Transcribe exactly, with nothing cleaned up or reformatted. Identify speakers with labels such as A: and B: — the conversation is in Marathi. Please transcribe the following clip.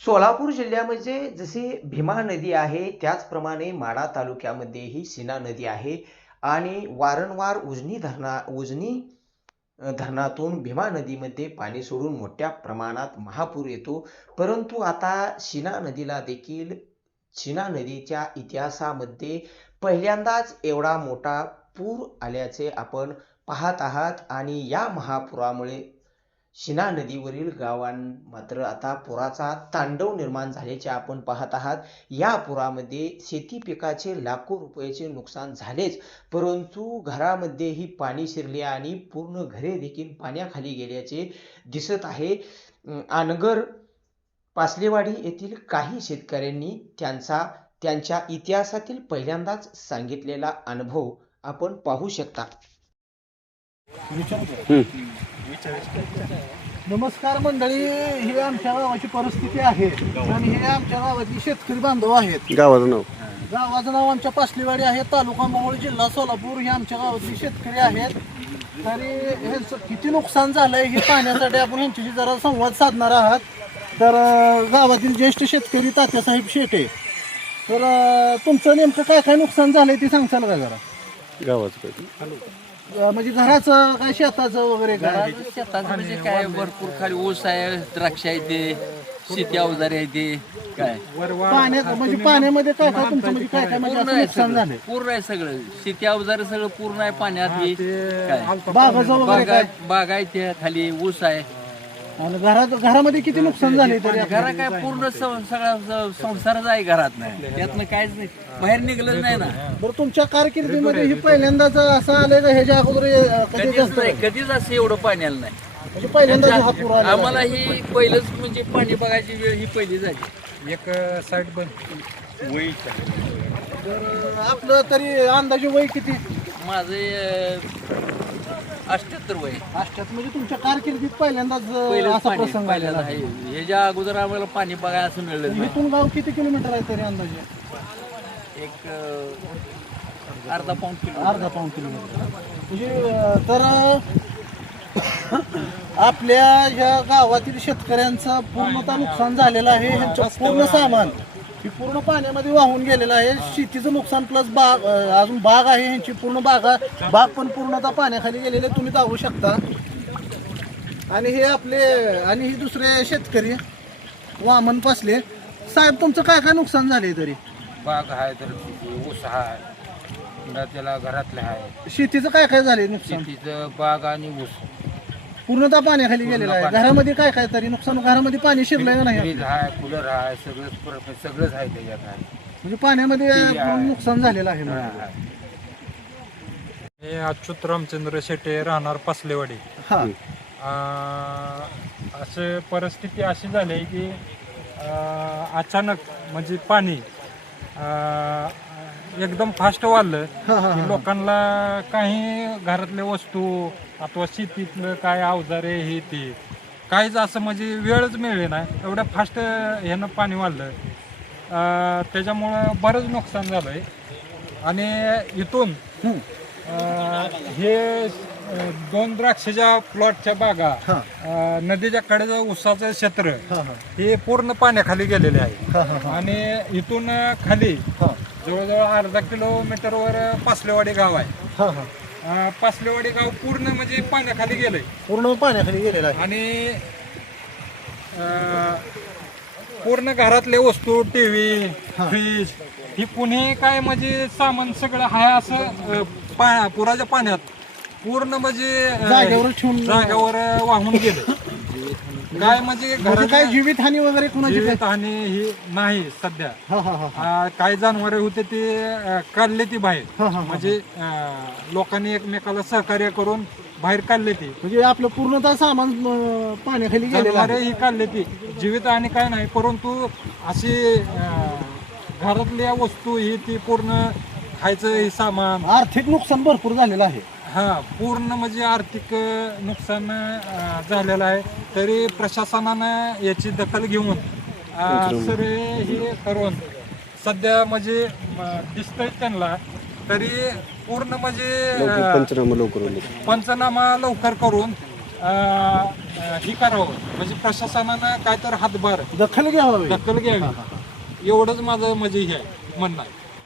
A: सोलापूर जिल्ह्यामध्ये जसे भीमा नदी आहे त्याचप्रमाणे माढा तालुक्यामध्येही सीना नदी आहे आणि वारंवार उजनी धरणा उजनी अ, धरणातून भीमा नदीमध्ये पाणी सोडून मोठ्या प्रमाणात महापूर येतो. परंतु आता सीना नदीला देखील सीना नदीच्या इतिहासामध्ये पहिल्यांदाच एवढा मोठा पूर आल्याचे आपण पाहत आहात आणि या महापुरामुळे शिना नदीवरील गावां मात्र आता पुराचा तांडव निर्माण झाल्याचे आपण पाहत आहात. या पुरामध्ये शेती पिकाचे लाखो रुपयाचे नुकसान झालेच, परंतु घरामध्येही पाणी शिरले आणि पूर्ण घरे देखील पाण्याखाली गेल्याचे दिसत आहे. अनगर पासलेवाडी येथील काही शेतकऱ्यांनी त्यांचा त्यांच्या इतिहासातील पहिल्यांदाच सांगितलेला अनुभव आपण पाहू शकता.
B: नमस्कार मंडळी, ही आमच्या गावाची परिस्थिती आहे आणि हे आमच्या गावातली शेतकरी बांधव आहेत.
C: गावाचं नाव
B: गावाचं नाव आमच्या पासलेवाडी आहे, तालुका मोहोळ, जिल्हा सोलापूर. हे आमच्या गावातली शेतकरी आहेत. तरी हे किती नुकसान झालंय हे पाहण्यासाठी आपण यांच्याशी जरा संवाद साधणार आहात. तर अं, गावातील ज्येष्ठ शेतकरी तात्यासाहेब शेटे, तर अं, तुमचं नेमकं काय काय नुकसान झालंय ते सांगताल का जरा?
C: गावाचं काय
B: अं, म्हणजे घराचं काय, शेताचं वगैरे काय?
D: शेताचं म्हणजे काय, भरपूर खाली ऊस आहे, द्राक्ष आहे, ते शेती अवजारे आहे, ते काय
B: पाण्यात म्हणजे पाण्यामध्ये काय काय तुमचं म्हणजे काय काय म्हणजे
D: पूर्ण
B: असं
D: आहे
B: नुकसान
D: सगळं,
B: झालंय?
D: पूर्ण आहे सगळं, शेती अवजारे सगळं पूर्ण आहे पाण्यात. हे काय
B: बागाचं वगैरे
D: बाग
B: काय?
D: आहे, बाग आहे, ते खाली ऊस आहे.
B: आणि घरात घरामध्ये किती नुकसान झाले तरी?
D: घरा काय पूर्ण स- सगळा स- संसारच आहे घरात, नाही त्यातनं काहीच नाही, बाहेर निघलंच नाही ना.
B: बरं, तुमच्या कारकिर्दीमध्ये हे पहिल्यांदाच असं आलंय का? ह्याच्या अगोदर हे कधी
D: कधीच
B: जास्त
D: नाही, कधीच असं एवढं पाणी आलं नाही.
B: म्हणजे पहिल्यांदाच हा पूर आला?
D: आम्हाला ही पहिलंच म्हणजे पाणी बघायची वेळ ही पहिली झाली.
E: एक साईड बंद वहीच्या
B: तर आपलं तरी अंदाजे वय किती?
D: माझे अठ्ठ्याहत्तर वय.
B: अष्टात म्हणजे तुमच्या कारकिर्दीत पहिल्यांदाच
D: पहिलं
B: असा
D: पाणी
B: प्रसंग
D: पहिल्यांदा
B: आलेला आहे.
D: आहे. ह्याच्या अगोदर आम्हाला पाणी बघायला असं मिळलं नाही.
B: इथून गाव किती किलोमीटर आहे तरी अंदाजे?
D: एक अं, अर्धा पाऊण किलो.
B: अर्धा पाऊण किलोमीटर. म्हणजे अं, तर आपल्या या गावातील शेतकऱ्यांचं पूर्णतः नुकसान झालेलं आहे. ह्यांचं पूर्ण सामान ही पूर्ण पाण्यामध्ये वाहून गेलेलं आहे. शेतीचं नुकसान प्लस बाग, अं, अजून बाग आहे ह्यांची, पूर्ण बागा बाग पण पूर्णतः पाण्याखाली गेलेले तुम्ही जाऊ शकता. आणि हे आपले आणि ही दुसरे शेतकरी वामन पासले साहेब, तुमचं काय काय नुकसान झाले तरी?
E: बाग आहे, तर ऊस आहे, पुन्हा त्याला घरातले आहे,
B: शेतीचं काय काय झाले नुकसान?
E: शेतीचं बाग आणि ऊस,
B: पूर्णतः पाण्याखाली गेलेलं आहे. घरामध्ये काय काय तरी नुकसान? घरामध्ये पाणी शिरलंय का नाही?
E: फ्रीज आहे, कूलर आहे, सगळंच पुरं- सगळंच आहे त्याच्यात आहे.
B: म्हणजे पाण्यामध्ये पूर्ण नुकसान झालेलं आहे म्हणजे.
F: हे अच्युत रामचंद्र शेटे, राहणार पासलेवाडी.
B: हा.
F: आ, असे परिस्थिती अशी झाली आहे की आ, अचानक म्हणजे पाणी आ, एकदम फास्ट वाढलं
B: हा, हा,
F: की
B: हा.
F: लोकांना काही घरातले वस्तू अथवा शेतीतलं काय अवजारे हे ते काहीच असं म्हणजे वेळच मिळले नाही, एवढ्या फास्ट ह्यानं पाणी वाढलं. आ, त्याच्यामुळं बरंच नुकसान झालं आहे. आणि इथून अं, हे अं, दोन द्राक्षाच्या प्लॉटच्या बागा,
B: हा.
F: अं, नदीच्या कडेचं ऊसाचं क्षेत्र
B: हा, हा.
F: हे पूर्ण पाण्याखाली गेलेले आहे.
B: हा, हा, हा.
F: आणि इथून खाली
B: हा.
F: जवळजवळ अर्धा किलोमीटरवर पासलेवाडी गाव आहे.
B: हा, हा.
F: अं, पासलेवाडी गाव पूर्ण म्हणजे पाण्याखाली गेलंय.
B: पूर्ण पाण्याखाली गेलेलं आहे.
F: आणि अं, पूर्ण घरातले वस्तू, टीव्ही, फ्रीज ही कुणी काय म्हणजे सामान सगळं हाय असं अं, पा पुराच्या पाण्यात पूर्ण म्हणजे अं,
B: जागेवर ठेवून
F: जागेवर वाहून गेले. काय म्हणजे
B: म्हणजे
F: घरात
B: काय जीवितहानी वगैरे कुणाची काय?
F: जीवितहानी ही नाही सध्या.
B: हा, हा, हा.
F: अं, काही जनावरे होते ते अं, काढले ती बाहेर.
B: हा, हा, हा.
F: म्हणजे अं, लोकांनी एकमेकाला सहकार्य करून बाहेर काढले ती.
B: म्हणजे आपलं पूर्णतः सामान अं, पाण्याखाली गेलेलं
F: जनावरे
B: आहे.
F: ही काढले ती, जीवित आणि काय नाही, परंतु अशी अं, घरातल्या वस्तू ही ती पूर्ण खायचं हे सामान,
B: आर्थिक नुकसान भरपूर झालेलं आहे.
F: हा पूर्ण म्हणजे आर्थिक अं, नुकसान अं, झालेलं आहे. तरी प्रशासनानं याची दखल घेऊन अं, सर्व हे करून सध्या म्हणजे अं, दिसतंय त्यांना, तरी पूर्ण म्हणजे
C: लवकर
F: अं,
C: पंचनामा लवकर होईल.
F: पंचनामा लवकर करून अं, अं, हे करावं म्हणजे प्रशासनानं काय तर हातभार
B: दखल घ्यावी.
F: दखल घ्यावी एवढंच माझं म्हणजे हे आहे म्हणणं आहे.